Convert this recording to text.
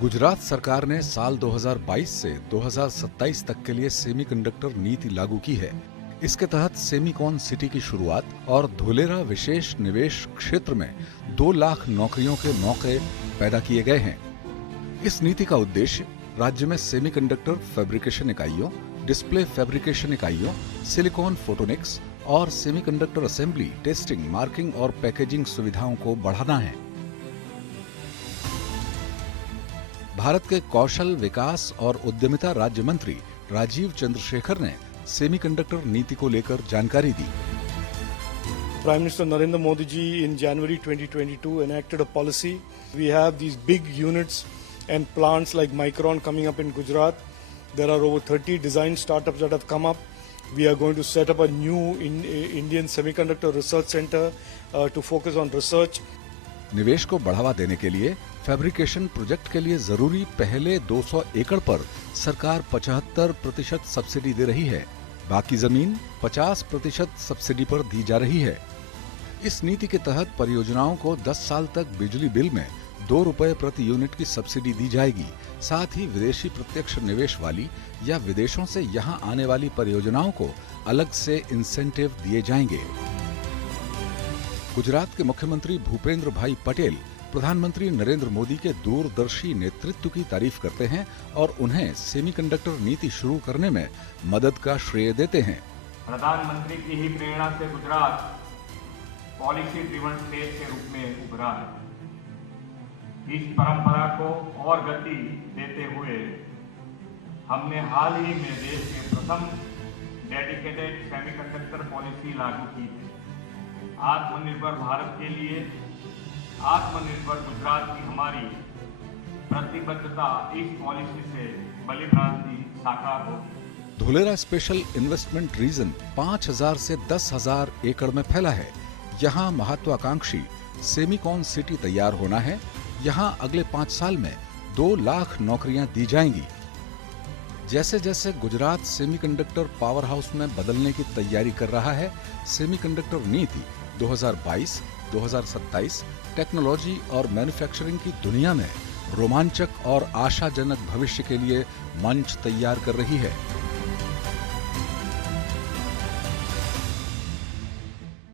गुजरात सरकार ने साल 2022 से 2027 तक के लिए सेमीकंडक्टर नीति लागू की है। इसके तहत सेमीकॉन सिटी की शुरुआत और धुलेरा विशेष निवेश क्षेत्र में 2 लाख नौकरियों के मौके पैदा किए गए हैं। इस नीति का उद्देश्य राज्य में सेमीकंडक्टर फैब्रिकेशन इकाइयों, डिस्प्ले फैब्रिकेशन इकाइयों, सिलिकॉन फोटोनिक्स और सेमीकंडक्टर असेंबली, टेस्टिंग, मार्किंग और पैकेजिंग सुविधाओं को बढ़ाना है। भारत के कौशल विकास और उद्यमिता राज्य मंत्री राजीव चंद्रशेखर ने सेमीकंडक्टर नीति को लेकर जानकारी दी। Prime Minister Narendra Modi ji in January 2022 enacted a policy. We have these big units and plants like Micron coming up in Gujarat. There are over 30 design startups that have come up. We are going to set up a new Indian Semiconductor Research Center to focus on research. निवेश को बढ़ावा देने के लिए fabrication project के लिए जरूरी पहले 200 एकड़ पर सरकार 75% सब्सिडी दे रही है। बाकी जमीन 50% सब्सिडी पर दी जा रही है। इस नीति के तहत परियोजनाओं को 10 साल तक बिजली बिल में 2 रुपए प्रति यूनिट की सब्सिडी दी जाएगी। साथ ही विदेशी प्रत्यक्ष निवेश वाली या विदेशों से यहां आने वाली परियोजनाओं को अलग से इंसेंटिव दिए जाएंगे। गुजरात के मुख्यमंत्री भूपेंद्र भाई पटेल प्रधानमंत्री नरेंद्र मोदी के दूरदर्शी नेतृत्व की तारीफ करते हैं और उन्हें सेमीकंडक्टर नीति शुरू करने में मदद का श्रेय देते हैं। प्रधानमंत्री की ही प्रेरणा से गुजरात पॉलिसी ड्रिवन स्टेट के रूप में उभरा है। इस परंपरा को और गति देते हुए हमने हाल ही में देश के प्रथम डेडिकेटेड सेमीकंडक्टर पॉलिसी लागू की थी। आत्मनिर्भर भारत के लिए आत्मनिर्भर गुजरात की हमारी प्रतिबद्धता इस पॉलिसी से भली-भांति साकार हो। धुलेरा स्पेशल इन्वेस्टमेंट रीजन 5000 से 10,000 एकड़ में फैला है। यहाँ महत्वाकांक्षी सेमीकॉन सिटी तैयार होना है। यहाँ अगले 5 साल में 2 लाख नौकरियां दी जाएंगी। जैसे जैसे गुजरात सेमीकंडक्टर पावर हाउस में बदलने की तैयारी कर रहा है, सेमीकंडक्टर नीति 2022-2027 टेक्नोलॉजी और मैन्युफैक्चरिंग की दुनिया में रोमांचक और आशाजनक भविष्य के लिए मंच तैयार कर रही है।